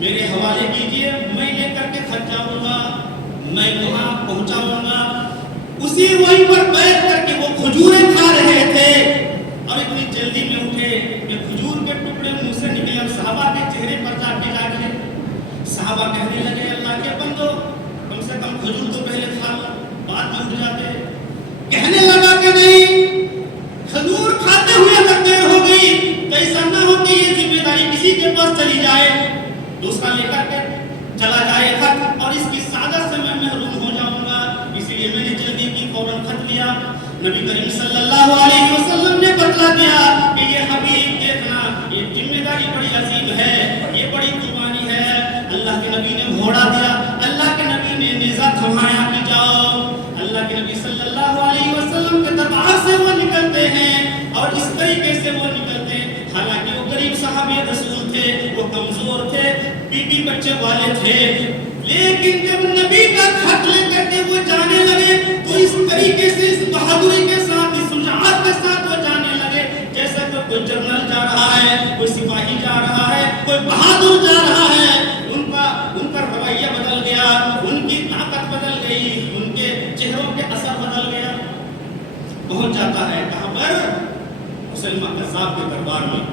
میرے حوالے کیجئے، میں لے کر کے خط جاؤں گا، میں وہاں پہنچاؤں گا۔ اسی وہیں پر بیٹھ کر کے وہ کھجوریں کھا رہے تھے اور اتنی جلدی میں اٹھے کہ کھجور کے ٹکڑے منہ سے نکلے اور صحابہ کے چہرے پر جا کے گرے۔ صحابہ کہنے لگے اللہ کے بندو کم سے کم کھجور تو پہلے کھا لو، بعد میں اٹھ جاتے۔ کہنے لگا کہ نہیں، کھجور کھاتے ہوئے اگر دیر ہو گئی تو ایسا نہ ہو کہ یہ ذمہ داری کسی کے پاس چلی جائے، دوسرا لے کر کے چلا جائے خط اور اس کی سعادت سے میں محروم ہو جاؤں گا، اسی لیے میں نے جلدی کی فوراً خط لیا۔ نبی کریم صلی اللہ علیہ وسلم نے بتلا دیا کہ یہ حبیب دیکھنا، یہ ذمہ داری بڑی عظیم ہے، یہ بڑی قربانی ہے۔ اللہ کے نبی نے گھوڑا دیا، اللہ کے نبی نے نیزہ تھمایا کہ جاؤ۔ اللہ کے نبی صلی اللہ علیہ وسلم کے دربار سے وہ نکلتے ہیں اور اس طریقے سے وہ نکلتے ہیں، حالانکہ وہ غریب صحابی رسول تھے، وہ کمزور تھے، بیوی بچے والے تھے، لیکن جب نبی کا خط لے کر کے وہ جانے لگے تو اس طریقے سے، اس بہادری کے ساتھ، اس شجاعت کے ساتھ وہ جانے لگے جیسے کہ کوئی جنرل جا رہا ہے، کوئی سپاہی جا رہا ہے، کوئی بہادر جا رہا ہے۔ ان کا رویہ بدل گیا، ان کی طاقت بدل گئی، ان کے چہروں کے اثر بدل گیا۔ پہنچ جاتا ہے کہاں پر؟ مسلمان کذاب کے دربار میں،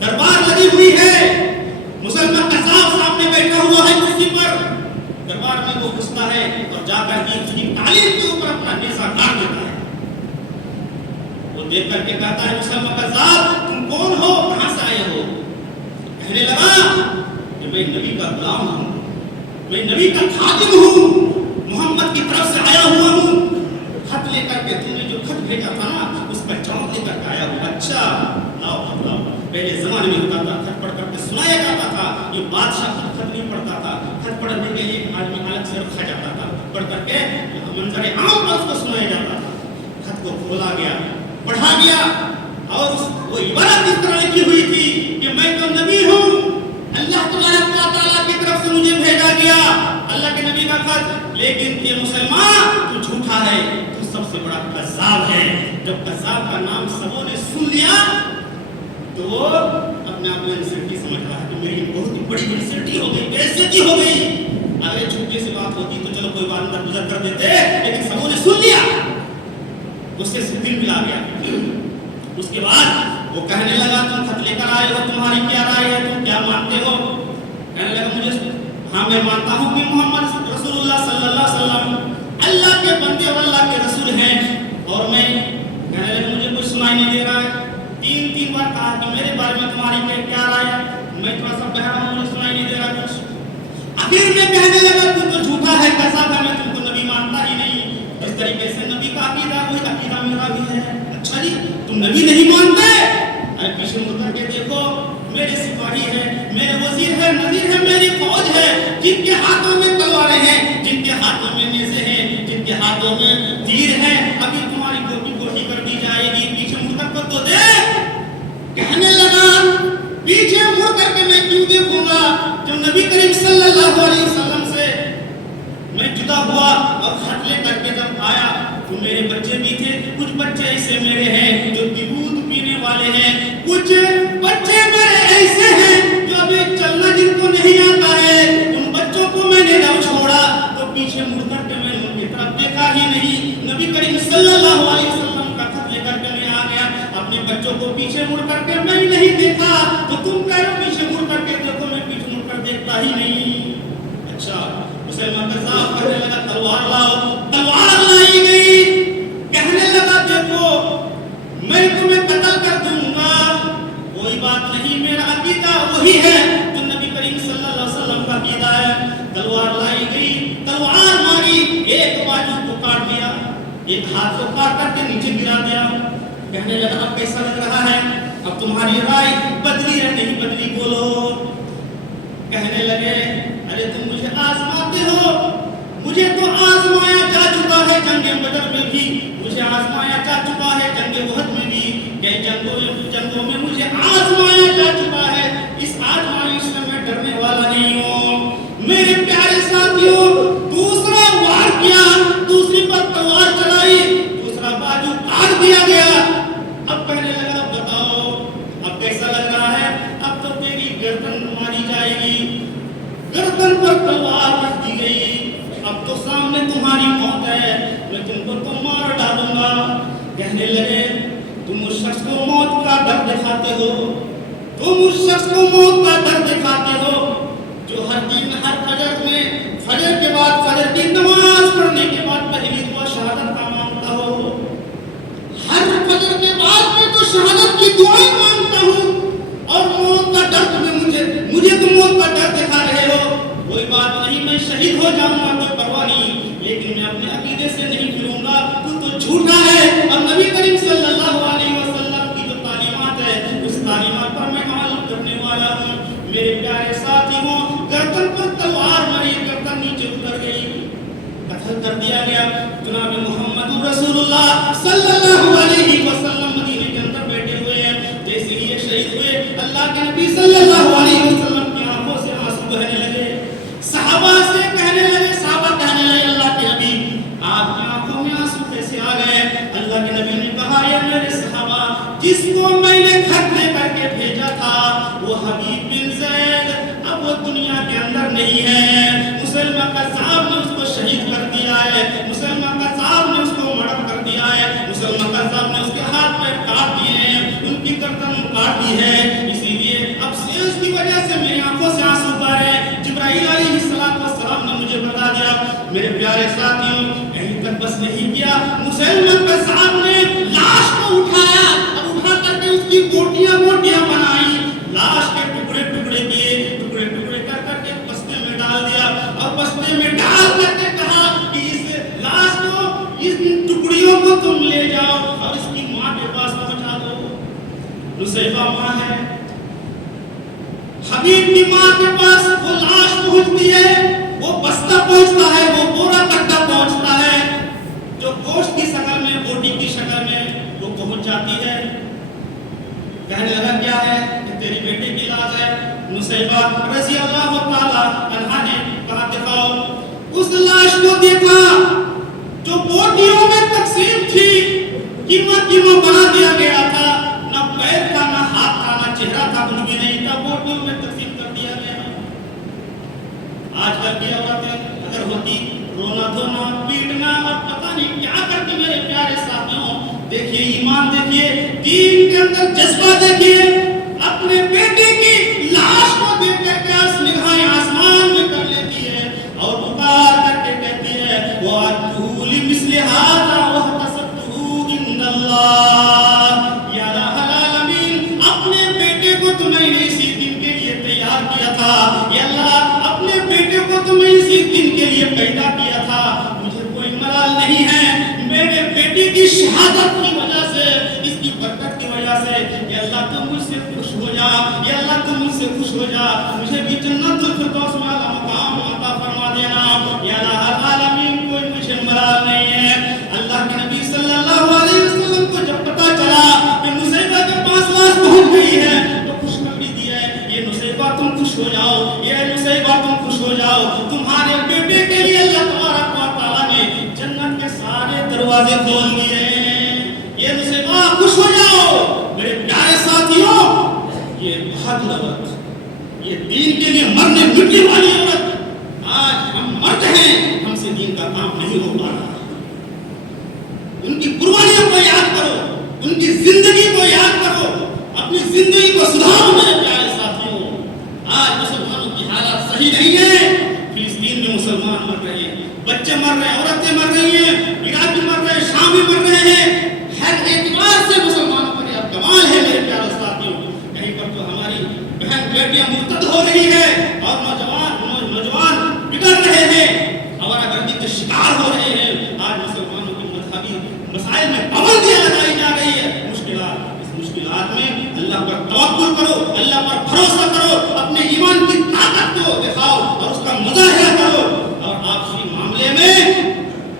دربار لگی ہوئی ہے، مسلمان کذاب سامنے بیٹھا ہوا ہے کرسی پر، دربار میں وہ اور جا کر کے اس کی تعلیم کے اوپر اپنا نیزہ گاڑ دیتا ہے. وہ دیکھ کر کے کہتا ہے مسلمہ کذاب تم کون ہو, کہاں سے آئے ہو؟ کہنے لگا کہ میں نبی کا غلام ہوں, میں نبی کا خادم ہوں, محمد کی طرف سے آیا ہوا ہوں. خط لے کر کے تم نے جو خط بھیجا تھا نا اس پر جواب لے کر کے آیا ہوں. اچھا لاؤ. پہلے زمانے میں ہوتا تھا خط پڑھ کر کے سنایا جاتا تھا. یہ بادشاہ خط نہیں پڑھتا تھا, خط پڑھنے کے لیے ایک آدمی الگ سے رکھا جاتا تھا, پڑھ کر کے منظر عام پر اس کو سنایا جاتا تھا. خط کو کھولا گیا, پڑھا گیا اور وہ عبارت اس طرح لکھی ہوئی تھی کہ میں تو نبی ہوں, اللہ تبارک و تعالیٰ کی طرف سے مجھے بھیجا گیا, اللہ کے نبی کا خط. لیکن یہ مسلمان تو جھوٹا ہے, تو سب سے بڑا کذاب ہے. جب کذاب کا نام سبوں نے سن لیا تو وہ اپنے آپ میں انسلٹی سمجھ رہا ہے کہ میری بہت بڑی انسلٹی ہو گئی, بےعزتی ہو گئی. اگر چھوٹی سی بات ہوتی تو چلو کوئی بات اندر گزر کر دیتے, لیکن سبوں نے سن لیا, اس سے دل ملا گیا. اس کے بعد وہ کہنے لگا تم خط لے کر آئے ہو, تمہاری کیا رائے ہے, تم کیا مانتے ہو؟ کہنے لگا مجھے ہاں میں مانتا ہوں کہ محمد رسول اللہ صلی اللہ علیہ وسلم اللہ کے بندے اور اللہ کے رسول ہیں. اور میں کہنے لگا مجھے کچھ سنائی نہیں دے رہا ہے. تین بار کہا کہ میرے بارے میں تمہاری کیا رائے ہے, میں تھوڑا سا بہرا ہوں, مجھے سنائی نہیں دے رہا کچھ. آخر میں کہنے لگا تو جھوٹا ہے, کذاب ہے, میں تم کو نبی مانتا ہی نہیں. اس طریقے سے نبی کا عقیدہ وہی عقیدہ میرا بھی ہے. اچھا جی تم نبی نہیں مانتے؟ ارے پیچھے مڑ کر کے دیکھو, میرے سپاہی ہے, میرے وزیر ہے, نذیر ہے, میری فوج ہے, جن کے ہاتھوں میں تلواریں ہیں, جن کے ہاتھوں میں نیزے ہیں, جن کے ہاتھوں میں تیر ہیں. ابھی تمہاری گوٹی گوٹی کر دی جائے گی, پیچھے مڑ کر تو دیکھ. کہنے لگا پیچھے مڑ کر کے میں کیوں دیکھوں گا, جب نبی کریم صلی اللہ علیہ وسلم سے میں جدا ہوا اور خط لے کر کے جب آیا تو میرے بچے بھی تھے. کچھ بچے ایسے میرے ہیں جو دودھ پینے والے ہیں, کچھ بچے میرے ایسے ہیں جو ابھی چلنا جن کو نہیں آتا ہے. ان بچوں کو میں نے جب چھوڑا تو پیچھے مڑ کر کے میں ان کی طرف دیکھا ہی نہیں. نبی کریم صلی اللہ علیہ وسلم کا خط لے کر کے میں آ گیا, اپنے بچوں کو پیچھے مڑ کر کے میں نہیں دیکھا. تو تم کہہ رہے پیچھے مڑ کر کے دیکھو, میں پیچھے مڑ کر دیکھتا ہی نہیں. اچھا مسلمان کذاب کہنے لگا تلوار لاؤ. تلوار لائی گئی. کہنے لگا دیکھو میں تمہیں قتل کر دوں گا. کوئی بات نہیں, میرا عقیدہ وہی ہے جو نبی کریم صلی اللہ علیہ وسلم کا عقیدہ ہے. تلوار لائی گئی, تلوار ماری, ایک بازو کو کاٹ دیا, ایک ہاتھ کو کاٹ کر کے نیچے گرا دیا. کہنے لگا اب کیسا لگ رہا ہے, اب تمہاری رائے بدلی ہے نہیں بدلی بولو. کہنے لگے ارے تم مجھے آزماتے ہو, مجھے تو آزمایا جا چکا ہے جنگ بدر میں بھی, مجھے آزمایا جا چکا ہے جنگ احد میں بھی, کئی جنگوں میں مجھے آزمایا جا چکا ہے. اس آزمائش سے میں ڈرنے والا نہیں ہوں. میرے پیارے ساتھیوں, دوسرا وار کیا, دوسری پر تلوار چلائی, دوسرا بازو کاٹ دیا گیا. اب کہنے لگا بتاؤ اب کیسا لگ رہا ہے, اب تو تیری گردن ماری جائے گی. گردن پر تلوار رکھ دی گئی. اب تو سامنے تمہاری موت ہے, میں تم کو تو مار ڈالوں گا. کہنے لگے تم اس شخص کو موت کا ڈر دکھاتے ہو, تم اس شخص کو موت کا ڈر دکھاتے ہو جو ہر دن ہر فجر میں فجر کے بعد فجر کی نماز پڑھنے کے بعد پہلی دعا شہادت کا مانگتا ہو. ہر فجر کے بعد میں تو شہادت کی دعا مانگتا ہوں, اور موت کا ڈر تمہیں مجھے تم موت کا ڈر دکھا رہے ہو. کوئی بات نہیں, میں شہید ہو جاؤں گا کوئی پرواہ نہیں, لیکن میں اپنے عقیدے سے نہیں پھروں گا. تو جھوٹا ہے, اور نبی کریم صلی اللہ علیہ وسلم کی جو تعلیمات ہے اس تعلیمات پر میں عمل کرنے والا ہوں. میرے پیارے ساتھیوں, گردن پر تلوار ماری, گردن نیچے اتر گئی, قتل کر دیا گیا. جناب محمد رسول اللہ صلی اللہ علیہ وسلم مدینے کے اندر بیٹھے ہوئے ہیں. جیسے ہی یہ شہید ہوئے, اللہ کے نبی صلی اللہ علیہ وسلم کی آنکھوں سے آنسو بہنے لگے. صحابہ سے کہنے لگے, صحابہ کہنے لگے اللہ کے حبیب آپ کی آنکھوں میں آنسو کیسے آ گئے؟ اللہ کے نبی نے کہا یہ میرے صحابہ, جس کو میں نے خط لے کر کے بھیجا تھا وہ حبیب بن زید اب وہ دنیا کے اندر نہیں ہے. مسلمہ قذاب نے اس کو شہید کر دیا ہے, مسلمہ قذاب نے اس کو مرڈر کر دیا ہے, مسلمہ قذاب نے اس کے ہاتھ پیر کاٹ دیے ہیں, ان کی گردن کاٹ دی ہے. اسی لیے اب سے اس کی وجہ سے میری آنکھوں سے آنسو بہ رہے ہیں. جبرائیل علیہ السلام نے مجھے بتا دیا, میرے پیارے ساتھیوں یہیں تک بس نہیں کیا، مسلمہ قذاب نے لاش کو اٹھایا، اب اٹھا کر کے اس کی بوٹیاں بنائی، لاش کے ٹکڑے ٹکڑے کیے، ٹکڑے ٹکڑے کر کر کے بستے میں ڈال دیا، اور بستے میں ڈال کر کے کہا کہ اس لاش کو، اس ٹکڑیوں کو تم لے جاؤ اور اس کی ماں کے پاس پہنچا دو۔ نصیبہ ماں ہے، حبیب کی ماں کے پاس وہ لاش پہنچتی ہے، وہ بستہ پہنچتا ہے، وہ بورا کٹا پہنچتا ہے، جو گوشت کی شکل میں، بوٹی کی شکل میں وہ پہنچ جاتی ہے۔ کہنے لگا کیا ہے؟ کہ تیری بیٹے کی لاش ہے۔ نصیبہ رضی اللہ تعالی عنہا نے کہا دکھاؤ۔ اس لاش کو دیکھا جو بوٹیوں میں تقسیم تھی، کیما بنا دیا گیا تھا، نہ پیر تھا، نہ ہاتھ تھا، نہ چہرہ تھا، کچھ بھی نہیں تھا، بوٹیوں میں تقسیم کر دیا گیا۔ آج کل کی عورتیں اگر ہوتی رونا دھونا پیٹنا اور پتہ نہیں کیا کرتی۔ میرے پیارے ساتھیوں دیکھیے ایمان، دیکھیے دین کے اندر جذبہ، دیکھیے اپنے بیٹے کی لاش کو دیکھ کر کے نگاہیں آسمان میں کر لیتی ہے اور پکار کر کے کہتی ہے وَأَتُّهُ لِمِثْلِ هَذَا وَاحْتَسَبْتُهُ عِندَ اللَّهِ۔ یا الہ العالمین، اپنے بیٹے کو تو میں نے اسی دن کے لیے تیار کیا تھا، یا اللہ اپنے بیٹے کو تو میں اسی دن کے لیے پیدا کیا تھا، مجھے کوئی ملال نہیں ہے، میرے بیٹے کی شہادت کی وجہ سے، اس کی برکت کی وجہ سے، یا اللہ تم مجھ سے خوش ہو جا، یا اللہ تم مجھ سے خوش ہو جا، مجھے بھی جنت الفردوس میں اعلیٰ مقام عطا فرما دینا، یا الہ العالمین کوئی مجھے ملال نہیں ہے۔ اللہ کے نبی صلی اللہ علیہ وسلم کو جب پتا چلا کہ نصیبہ کے پاس لاش پہنچ گئی ہے تو خوشخبری دی ہے، یہ نصیبہ تم خوش ہو جاؤ، یہ نصیبہ تم خوش ہو جاؤ، تمہارے بیٹے کے لیے اللہ تبارک و تعالیٰ نے جنت کے سارے دروازے کھول دیے ہیں، یہ نصیبہ خوش ہو جاؤ۔ میرے پیارے ساتھیوں یہ بہت عورت، یہ دین کے لیے مرنے مٹنے والی عورت، آج ہم مرد ہیں، ہم سے دین کا کام نہیں ہو پا رہا۔ ان کی قربانیوں کو یاد کرو، ان کی زندگی کو یاد کرو، اپنی زندگی کو سدھارو۔ میرے پیارے ساتھیوں آج مسلمانوں کی حالت صحیح نہیں ہے، فلسطین میں مسلمان مر رہے ہیں، بچے مر رہے ہیں، عورتیں مر رہی ہیں، عراقی مر رہے ہیں، شامی مر رہے ہیں، ہر اعتبار سے مسلمانوں پر یہ کمال ہے۔ میرے پیارے ساتھیوں کہیں پر تو ہماری بہن بیٹیاں مرتد ہو رہی ہیں اور نوجوان بگڑ رہے ہیں، ہمارا گردی کے شکار ہو رہے ہیں۔ آج مسلمانوں کے مذہبی مسائل میں پابندیاں لگائی جا رہی ہے۔ اس مشکلات میں اللہ پر توکل کرو، اللہ پر بھروسہ کرو، اپنے ایمان کی طاقت کو دکھاؤ اور اس کا مظاہرہ کرو، اور آپسی معاملے میں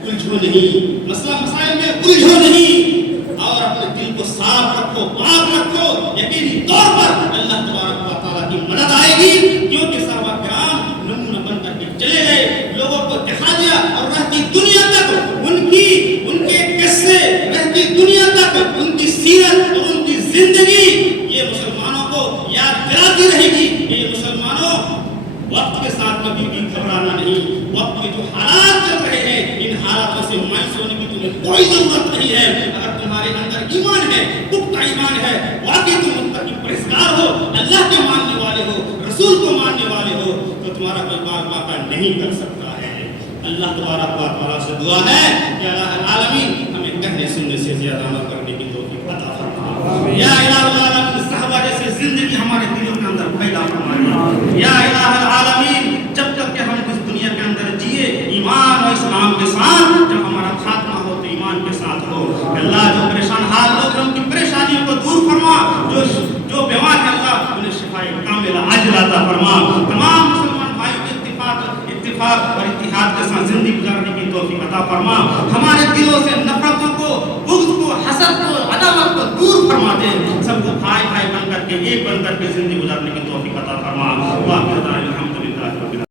الجھو نہیں، مسئلہ مسائل میں الجھو نہیں، اور اپنے دل کو صاف رکھو، پاک رکھو۔ یقینی طور پر اللہ تبارک و تعالیٰ کی مدد آئے گی، کیونکہ صحابہ کرام نمونہ بن کر کے چلے گئے، لوگوں کو دکھا دیا، اور رہتی دنیا تک ان کے قصے، رہتی دنیا تک ان کی سیرت اور ان کی زندگی یہ مسلمانوں کو یاد دلاتی رہے گی کہ یہ مسلمانوں وقت کے ساتھ کبھی بھی گھبرانا نہیں، وقت کے جو حالات چل رہے ہیں ان حالاتوں سے مایوس ہونے کی تمہیں کوئی ضرورت نہیں ہے۔ اگر تمہارے اندر ایمان ہے، پختہ ایمان ہے، واقعی تم متقی پرہیزگار ہو، اللہ کے ماننے والے ہو، رسول کو ماننے والے ہو، تو تمہارا کوئی باغ واقع نہیں کر سکتا ہے۔ اللہ تبارک و تعالیٰ سے دعا ہے کہ اللہ العالمین ہمیں کہنے سننے سے زیادہ عمل کرنے کی توفیق عطا فرما۔ یا الہ العالمین صحابہ جیسے زندگی ہمارے دلوں کے اندر پیدا فرمائے۔ یا الہ العالمین جب تک کہ ہم اس دنیا کے اندر جیے ایمان اور اسلام کے ساتھ، جب ہمارا خاتمہ ہو تو ایمان کے ساتھ ہو۔ اللہ جو پریشان حال لوگ ہیں ان کی پریشانیوں کو دور فرما، جو بیمار ہیں اللہ انہیں شفائے کاملہ عاجلہ عطا فرما۔ تمام مسلمان بھائیوں کے اتفاق اور اتحاد کے ساتھ زندگی گزارنے کی توفیق عطا فرما۔ ہمارے دلوں سے نفرتوں کو، بغض کو، حسد کو، عداوت کو دور فرما دے۔ سب کو بھائی بھائی بن کر کے، ایک بن کر کے زندگی گزارنے کی توفیق عطا فرما۔